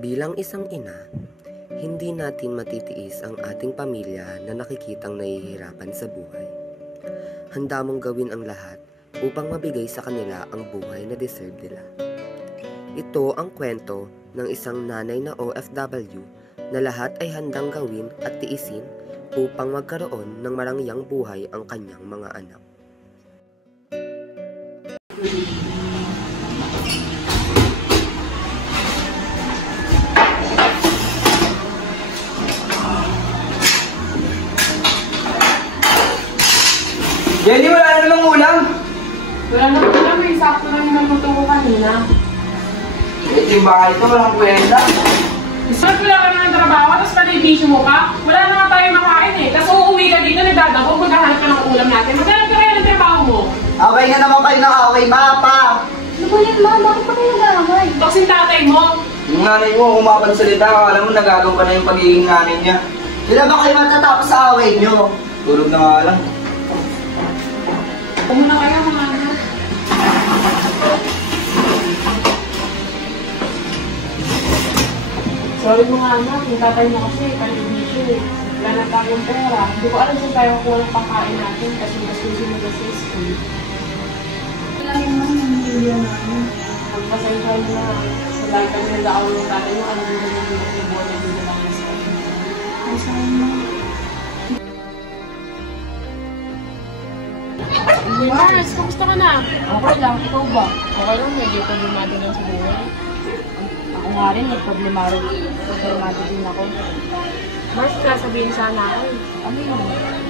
Bilang isang ina, hindi natin matitiis ang ating pamilya na nakikitang nahihirapan sa buhay. Handa mong gawin ang lahat upang mabigay sa kanila ang buhay na deserve nila. Ito ang kwento ng isang nanay na OFW na lahat ay handang gawin at tiisin upang magkaroon ng marangyang buhay ang kanyang mga anak. Jenny, wala na namang ulam. Wala na ulam eh. Sakto lang yung naluto ko kanina. Yung baka ito, walang kwenta. Isot wala ka na ng trabaho, tapos palibisyo mo pa. Wala na nga tayo makain eh. Tapos uuwi ka dito, nagdadabog, maghahanap ka ng ulam natin. Maghanap ka kaya ng trabaho mo. Away nga naman kayo ng away, mapa. Ano ba yan, ma? Bakit pa kayo nag-aaway? Toksing tatay mo. Yung nanay mo, kumapagsalita ka, alam mo, nagagaw pa na yung pagiging nanay niya. Sila ba kayo matatapos sa away niyo? Tulog na nga lang. Kumuna kayo mga anak. Sorry mga anak, yung tatay mo kasi palibisyo eh. Wala na tayong pera. Hindi ko alam kung tayo kuha ng pagkain natin kasi gusto mo sa school. Wala yan, ma. Nangyayari namin. Magpasensya mo na sa lahat kami nag-aaway ng tatay mo, alam mo na yung buwan na din lang na sa akin. Ay, saan, ma? Mars, kamusta ka na? Okay lang, ikaw ba? Okay lang, medyo problemado lang sa buhay. Ako nga rin, problemado din ako. Mars, sasabihin sana ako eh. Ano yun?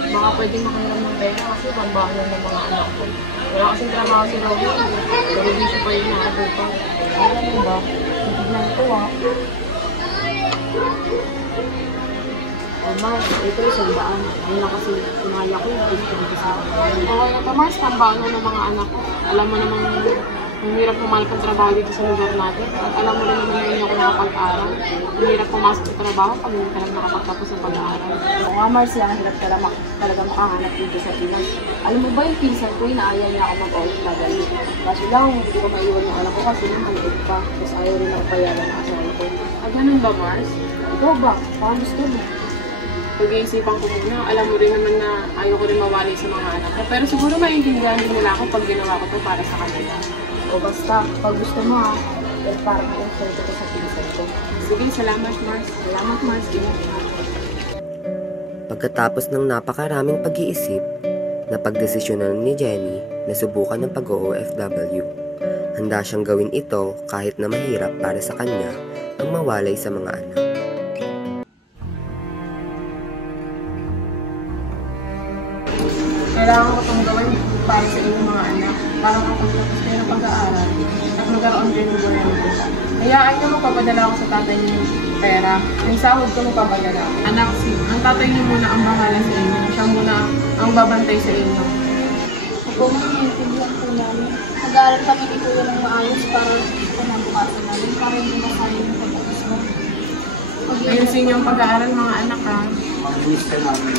Baka pwede makahiram ng pera kasi pambahan ng mga anak ko. Wala kasing trabaho si Robin. Pero di siya pa yung nakabupang. Alam mo ba? Titignan ko, Mars, ito yung sandaan. Ano na kasi sumali ako yung gusto ko sa akin. Okay na to, Mars. Pambahan na ng mga anak ko. Alam mo namang ang hirap pumalap ng trabaho dito sa lugar natin. At alam mo naman na hindi ako nakapag-aral. Ang hirap pumasok sa trabaho pag hindi ka lang nakapagtapos ng pag-aaral. Oo nga, Marcia, ang hirap talaga makahanap dito sa Pinas. Alam mo ba yung pinsan ko, inaaya niya ako mag-OFW. Kaso lang, hindi ko maiwan yung anak ko kasi maliit pa. Tapos ayaw rin ako payaran ng asawa ko. Ganun ba, Mars? Ikaw ba? Parang gusto mo? Pag-iisipan ko muna, alam mo rin naman na ayoko rin mawali sa mga anak ko. Pero siguro maintindihan din nila ako pag ginawa ko to para sa kanila. O basta, pag gusto mo pero parang akong kwento ko sa pinsan ko. Sige, salamat Mars. Salamat, Mars. Pagkatapos ng napakaraming pag-iisip, napagdesisyonan ni Jenny na subukan ng pag-OFW. Handa siyang gawin ito kahit na mahirap para sa kanya ang mawalay sa mga anak. Kailangan ko itong gawin para sa inyong mga anak. Para makapagtapos kayo ng pag-aaral at magkaroon din ng buhay ng kita. Hayaan niyo magpapadala ako sa tatay niyo ng pera. Ang sahod ko magpapadala. Anak, ang tatay niyo muna ang bahala sa inyo. Siya muna ang babantay sa inyo. Opo, maintindihan po namin. Nag-aaral kami ni Kuya ng maayos para panabukasan namin. Para hindi masayang yung pagkakos mo. Ayusin niyo ang pag-aaral mga anak ha. Mag-miss ka namin.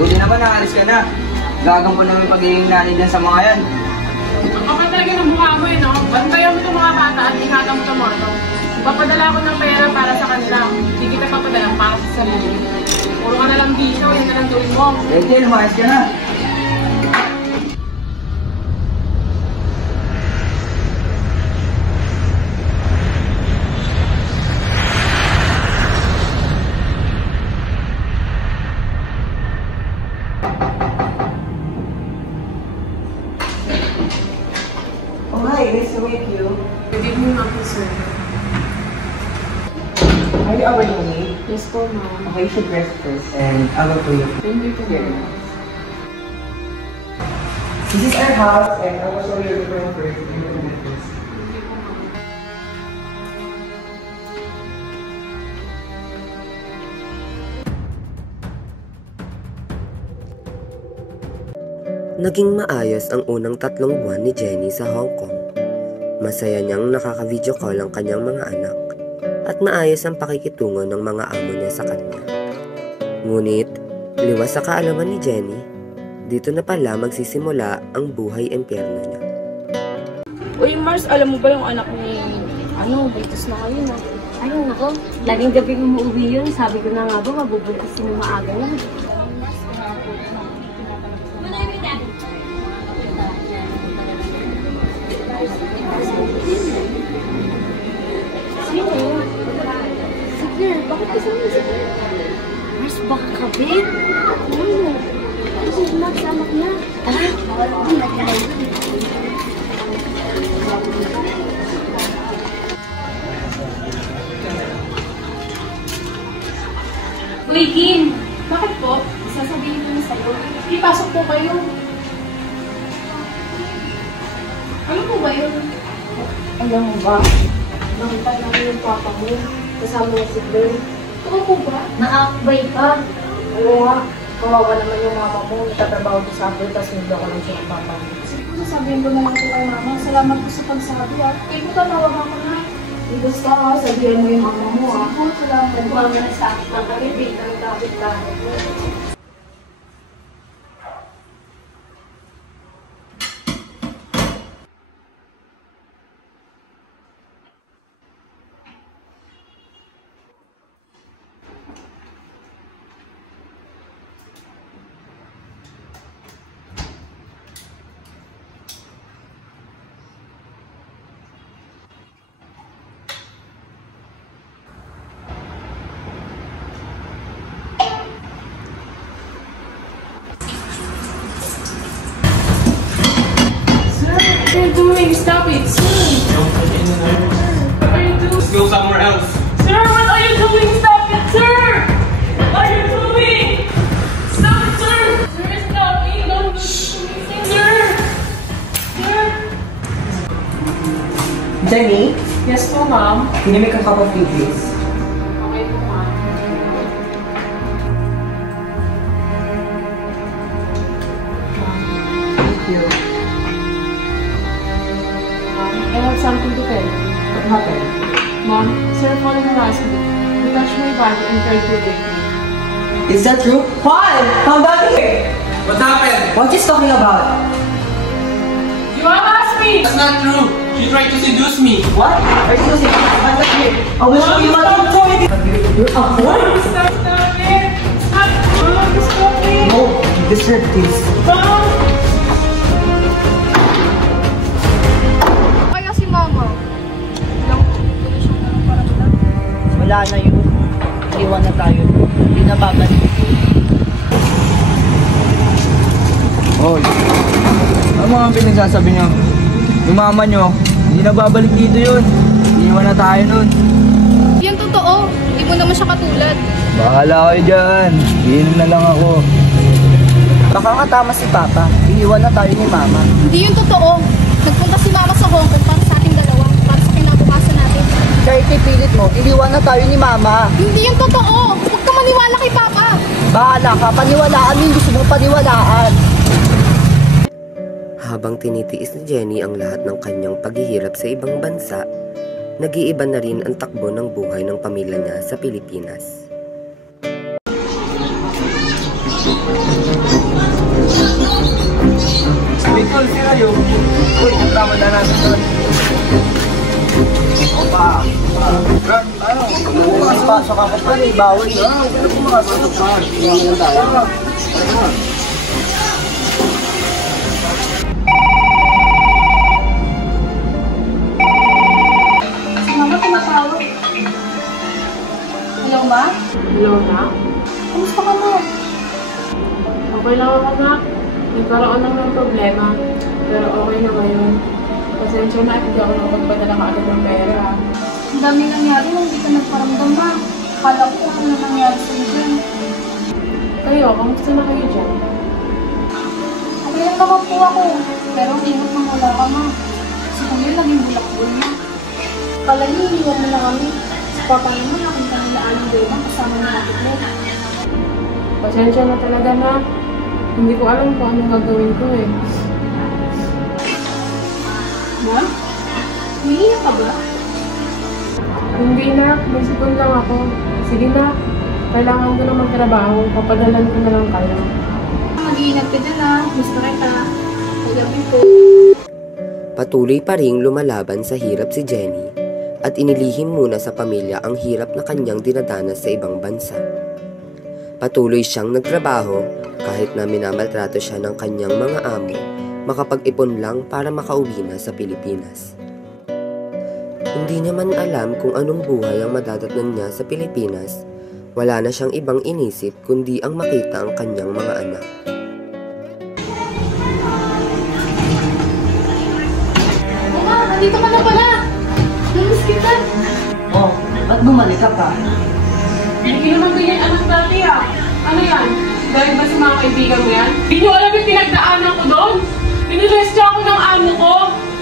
Buti naman, naalis ka na. Gagang po namin pagiging nanay dyan sa mga yan. Ang kapal talaga ng mukha mo no? Bantayan mo itong mga bata at ingatan mo itong mga Ipapadala ko ng pera para sa kanila. Hindi kita papadala para sa sarili. Puro ka na lang bisyo, yan na lang gawin mo. Pwede, lumayas ka na. Oh, hi. Nice to meet you. Good evening, ma'am, sir. Are you our roommate? Yes po, ma'am. Okay, you should rest first and I will put you. Thank you po, ma'am. This is our house and I will show you the room first. Naging maayos ang unang 3 buwan ni Jenny sa Hong Kong. Masaya niyang nakaka-video call ang kanyang mga anak at maayos ang pakikitungo ng mga amo niya sa kanya. Ngunit, liwas sa kaalaman ni Jenny, dito na pala magsisimula ang buhay impyerno niya. Uy, Mars, alam mo ba yung anak ni Ano, bitos na kayo na. Ayun, nako. Laging gabi umuwi yun. Sabi ko na nga ba, mabubuntis sino maaga yan. Sino? Si Claire. Bakit kasama si Claire? Mars, baka kabit. Ano? Kasi Max, anak niya. Tara. Uy, Kim! Bakit po? Sasabihin ko na sa'yo. Ipasok po kayo. Ano po ba yun? Alam mo ba? Nakita namin yung papa mo. Kasama niya si Claire. Totoo po ba? Nakakabay ka. Ano nga? Kawawa naman yung mama mo. Nagtatrabaho ko sa Apple, tapos hindi ako lang siya ng papa mo. Siguro sasabihin ko na lang po kay mama. Salamat po sa pagsabi ah. Eh, po tatawag ako na. Basta ka, sabihan mo yung mama mo Sige po, salamat. Nagmama na sa akin ng kami, biglang dapat tayo. What are you doing? Stop it, sir! What are you doing? Let's go somewhere else. Sir, what are you doing? Stop it, sir! What are you doing? Stop it, sir! Sir, stop it! Don't do this to me, sir! Sir! Jenny, Yes po, ma'am. can you make a cup of tea, please? Okay po, ma'am. Thank you. I have something to tell you. What happened? Mom, sir Colin harassed me. He touched my body and tried to rape me. Is that true? Paul! Come back here! What happened? What is talking about? You have asked me! That's not true. She tried to seduce me. What? Are you serious? Come back here. I will show you what I'm doing. You're a whore? Stop it! Stop! Mom, stop it! No, you deserve this. Mom! Kaya si mama. Lang, siya na lang para lang. Wala na yun. Iwan na tayo. Hindi na babalik. Hoy, ano mga pinagsasabi niyo? Yung mama niyo, hindi na babalik dito yun. Iiwan na tayo nun. Yan totoo. Hindi mo naman siya katulad. Bahala kayo dyan. Iinom na lang ako. Baka nga tama si Papa. Iiwan na tayo ni Mama. Hindi yun totoo. Nagpunta si Mama sa Hong Kong para sa ating dalawa. Para sa kinabukasan natin. Kaya ipipilit mo, iniwan na tayo ni Mama. Hindi yun totoo. Huwag ka maniwala kay Papa. Bahala ka, paniwalaan mo yung gusto mong paniwalaan. Habang tinitiis ni Jenny ang lahat ng kanyang paghihirap sa ibang bansa, nag-iiba na rin ang takbo ng buhay ng pamilya niya sa Pilipinas. Wait, tol, si Rayo. Uy, tama na natin doon. Opa. Brad, ano? Pasok ako pa, may bawal. Ano pumasok pa? Iiwan na tayo. Si Mama tumatawag. Hello, Ma? Hello, na? Kamusta ka, Ma? Okay lang ako, na. Nagkaroon lang ng problema. Pero okay na ngayon. Pasensya na, hindi ako nakapagpadala ka agad ng pera. Ang dami nangyari nung hindi ka nagparamdam, Ma. Akala ko kung ano nangyari sa'yo dyan. Kayo, kamusta na kayo dyan? Okay lang naman po ako. Pero ang ingat nang wala ka, Ma. Si Kuya naging bulakbol na. Kala niyo, iniwan na lang kami. Si Papa naman, nakita nila aling Dewang kasama niya natin mo. Pasensya na talaga, na. Hindi ko alam kung anong gagawin ko eh. Ma? Umiiyak ka ba? Hindi na, may sipon lang ako. Sige na, kailangan ko na magtrabaho. Papadalan ko na lang kayo. Mag-iingat ka dyan, ha. Gusto kita. I love you po. Patuloy pa ring lumalaban sa hirap si Jenny at inilihim muna sa pamilya ang hirap na kanyang dinadanas sa ibang bansa. Patuloy siyang nagtrabaho kahit na minamaltrato siya ng kanyang mga amo, makapag-ipon lang para makauwi na sa Pilipinas. Hindi niya man alam kung anong buhay ang madadatnan niya sa Pilipinas. Wala na siyang ibang inisip kundi ang makita ang kanyang mga anak. Mama, nandito ka na pala. Namiss kita. Oh, ba't bumalik ka pa? Hindi naman ganyan anak dati ah. Ano yan? Dahil ba sa mga kaibigan mo yan? Hindi nyo alam yung pinagdaanan ko doon. Pinilestyo ako ng amo ko.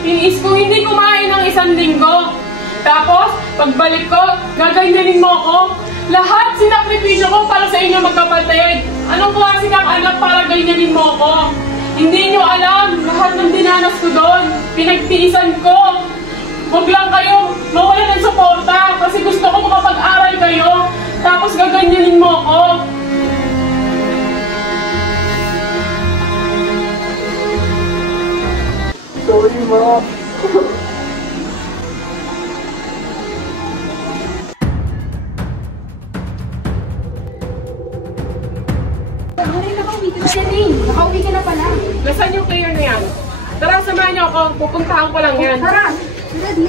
Tiniis ko hindi kumain ng 1 linggo. Tapos, pagbalik ko, gaganyanin mo ako. Lahat sinakripisyo ko para sa inyo magkapatid. Anong klase kang anak para ganyanin mo ako? Hindi nyo alam lahat ng dinanas ko doon. Pinagtiisan ko. Huwag lang kayo mawala ng suporta kasi gusto ko makapag-aral kayo. Tapos gaganyanin mo ako. Sorry, ma. Maray, nakauwi ka na Jenny. Nakauwi ka na pala. Nasaan yung player na yan? Tara, samahan niyo ako. Pupuntahan ko lang yan. Tara. Tara, di.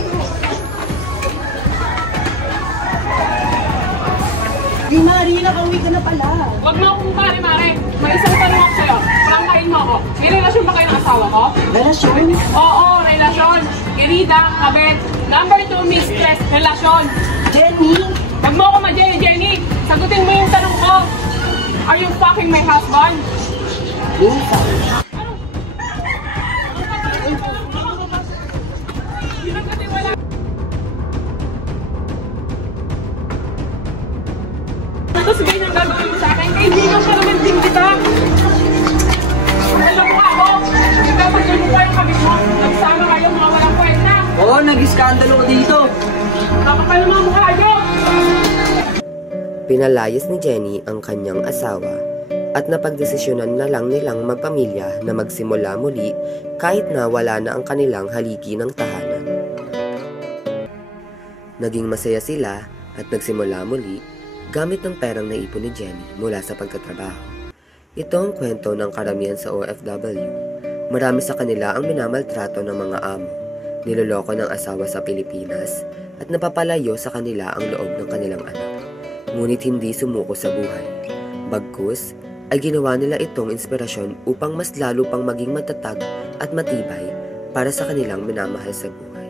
Di Mari, nakauwi ka na pala. Huwag mo akong mare-mare. May isang tanong ako sa'yo. Palangkain mo ako. May relasyon ba kayo ng asawa ko? Relasyon? Oo, relasyon. Querida, kabet. Number 2, mistress, relasyon. Jenny? Huwag mo ako ma-Jenny. Sagutin mo yung tanong ko. Are you fucking my husband? Tapos ganyan gagawin mo sa akin. Kaibigan ko naman din kita. Alam mo ako. Nagkapagyan mo pa yung kabit mo. Nagsama kayo mga walang kwenta. Oo, nag-iskandalo ko dito. Nakapal ng mga mukha nyo. Pinalayas ni Jenny ang kanyang asawa at napagdesisyonan na lang nilang magpamilya na magsimula muli kahit na wala na ang kanilang haligi ng tahanan. Naging masaya sila at nagsimula muli gamit ng perang naipon ni Jenny mula sa pagtatrabaho. Ito ang kwento ng karamihan sa OFW. Marami sa kanila ang minamaltrato ng mga amo, niloloko ng asawa sa Pilipinas at napapalayo sa kanila ang loob ng kanilang anak. Ngunit hindi sumuko sa buhay. Bagkus, ay ginawa nila itong inspirasyon upang mas lalo pang maging matatag at matibay para sa kanilang minamahal sa buhay.